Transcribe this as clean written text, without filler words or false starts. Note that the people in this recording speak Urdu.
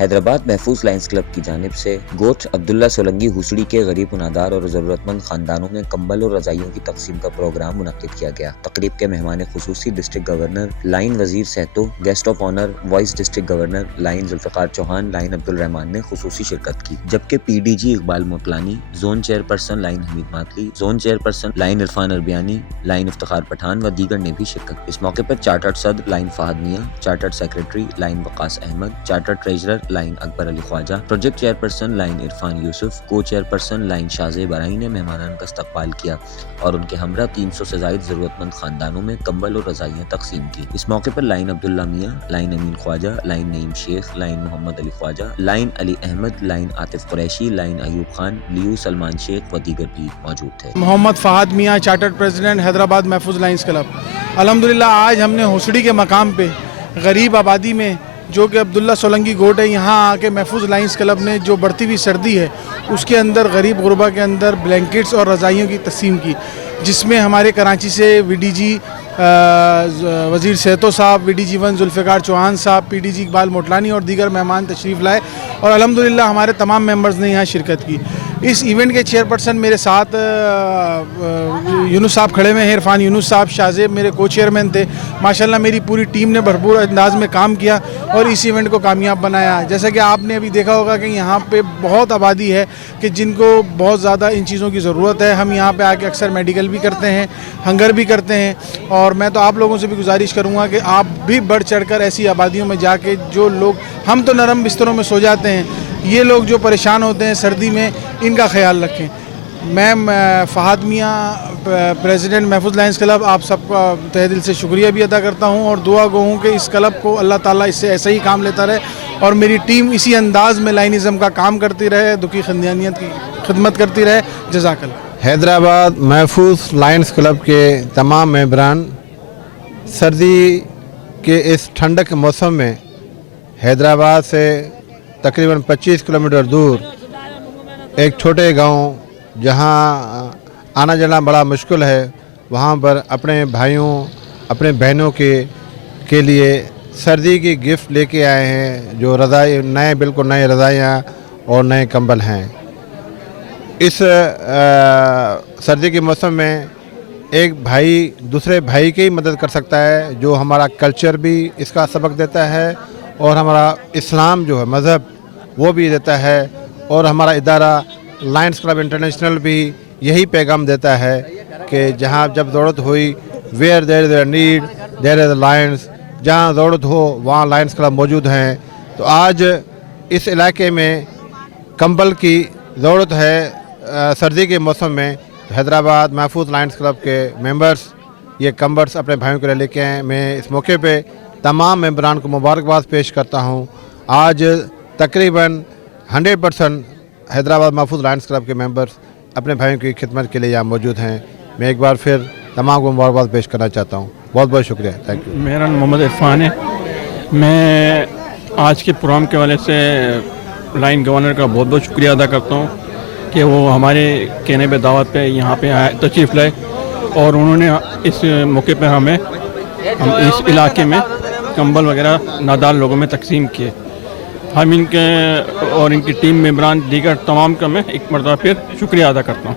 حیدرآباد محفوظ لائنز کلب کی جانب سے گوٹھ عبداللہ سولنگی ہوسڑی کے غریب منادار اور ضرورت مند خاندانوں میں کمبل اور رضائیوں کی تقسیم کا پروگرام منعقد کیا گیا۔ تقریب کے مہمان خصوصی district governor lion Wazir Sehto, guest of honour vice district governor lion Zulfiqar Chauhan lion Abdulrehman نے خصوصی شرکت کی، جبکہ P D G Iqbal Motlani, zone chairperson lion Hameed Matli, zone chairperson lion Irfan Arbiani, lion Iftikhar Pathan و دیگر نے بھی شرکت کی۔ اس موقع پر چارٹرڈ صدر lion Fahad Mian, chartered secretary lion Waqas Ahmed, chartered treasurer lion Akbar Ali Khawaja, project chairperson lion Irfan Yousuf, کو چیئرپرسن لائن شازیہ برائی نے مہمانان کا استقبال کیا اور ان کے ہمراہ 300 سے زائد ضرورت مند خاندانوں میں کمبل اور رضائیاں تقسیم کی۔ اس موقع پر لائن عبداللہ میاں، لائن امین خواجہ، لائن نعیم شیخ، لائن محمد علی خواجہ، لائن علی احمد، لائن عاطف قریشی، لائن ایوب خان، لیو سلمان شیخ و دیگر بھی موجود تھے۔ محمد فہد میاں، چارٹرڈ پریزیڈنٹ حیدرآباد محفوظ لائنز کلب۔ الحمدللہ آج ہم نے ہوسڑی کے مقام پہ غریب آبادی میں جو کہ عبداللہ سولنگی گوٹ ہے، یہاں آ کے محفوظ لائنز کلب نے جو بڑھتی ہوئی سردی ہے اس کے اندر غریب غربا کے اندر بلینکٹس اور رضائیوں کی تقسیم کی، جس میں ہمارے کراچی سے وی ڈی جی وزیر صحتو صاحب، وی ڈی جی 1 ذوالفقار چوہان صاحب، پی ڈی جی اقبال موٹلانی اور دیگر مہمان تشریف لائے اور الحمدللہ ہمارے تمام ممبرز نے یہاں شرکت کی۔ اس ایونٹ کے چیئرپرسن میرے ساتھ یونس صاحب کھڑے ہوئے ہیں، عرفان یونس صاحب، شازیب میرے کو چیئرمین تھے۔ ماشاءاللہ میری پوری ٹیم نے بھرپور انداز میں کام کیا اور اس ایونٹ کو کامیاب بنایا۔ جیسا کہ آپ نے ابھی دیکھا ہوگا کہ یہاں پہ بہت آبادی ہے کہ جن کو بہت زیادہ ان چیزوں کی ضرورت ہے۔ ہم یہاں پہ آ کے اکثر میڈیکل بھی کرتے ہیں، ہنگر بھی کرتے ہیں، اور میں تو آپ لوگوں سے بھی گزارش کروں گا کہ آپ بھی بڑھ چڑھ کر ایسی آبادیوں میں جا کے، جو لوگ، ہم تو نرم بستروں میں سو جاتے ہیں، یہ لوگ جو پریشان ہوتے ہیں سردی میں، ان کا خیال رکھیں۔ میں فہد میاں، پریزیڈنٹ محفوظ لائنز کلب، آپ سب کا تہہ دل سے شکریہ بھی ادا کرتا ہوں اور دعا گو ہوں کہ اس کلب کو اللہ تعالیٰ اس سے ایسا ہی کام لیتا رہے اور میری ٹیم اسی انداز میں لائنزم کا کام کرتی رہے، دکھی خاندانیت کی خدمت کرتی رہے۔ جزاک اللہ۔ حیدرآباد محفوظ لائنز کلب کے تمام ممبران سردی کے اس ٹھنڈک موسم میں حیدرآباد سے تقریباً 25 کلومیٹر دور ایک چھوٹے گاؤں جہاں آنا جانا بڑا مشکل ہے، وہاں پر اپنے بھائیوں، اپنے بہنوں کے لیے سردی کی گفٹ لے کے آئے ہیں، جو رضائی بالکل نئے رضائیاں اور نئے کمبل ہیں۔ اس سردی کے موسم میں ایک بھائی دوسرے بھائی کی مدد کر سکتا ہے، جو ہمارا کلچر بھی اس کا سبق دیتا ہے اور ہمارا اسلام جو ہے مذہب وہ بھی دیتا ہے، اور ہمارا ادارہ لائنز کلب انٹرنیشنل بھی یہی پیغام دیتا ہے کہ جہاں جب ضرورت ہوئی، where there is a need there is a lines, جہاں ضرورت ہو وہاں لائنز کلب موجود ہیں۔ تو آج اس علاقے میں کمبل کی ضرورت ہے سردی کے موسم میں، حیدرآباد محفوظ لائنز کلب کے ممبرز یہ کمبلز اپنے بھائیوں کے لیے لے کے آئے۔ میں اس موقع پہ تمام ممبران کو مبارکباد پیش کرتا ہوں۔ آج تقریباً 100% حیدرآباد محفوظ لائنز کلب کے ممبرز اپنے بھائیوں کی خدمت کے لیے یہاں موجود ہیں۔ میں ایک بار پھر تمام کو مبارکباد پیش کرنا چاہتا ہوں۔ بہت بہت شکریہ، تھینک یو۔ میرا نام محمد عرفان ہے۔ میں آج کے پروگرام کے حوالے سے لائن گورنر کا بہت بہت شکریہ ادا کرتا ہوں کہ وہ ہمارے کہنے پہ دعوت پہ یہاں پہ تشریف لائے اور انہوں نے اس موقع پہ ہم اس علاقے میں کمبل وغیرہ نادار لوگوں میں تقسیم کیے۔ ہم ان کے اور ان کی ٹیم ممبران دیگر تمام کا میں ایک مرتبہ پھر شکریہ ادا کرتا ہوں۔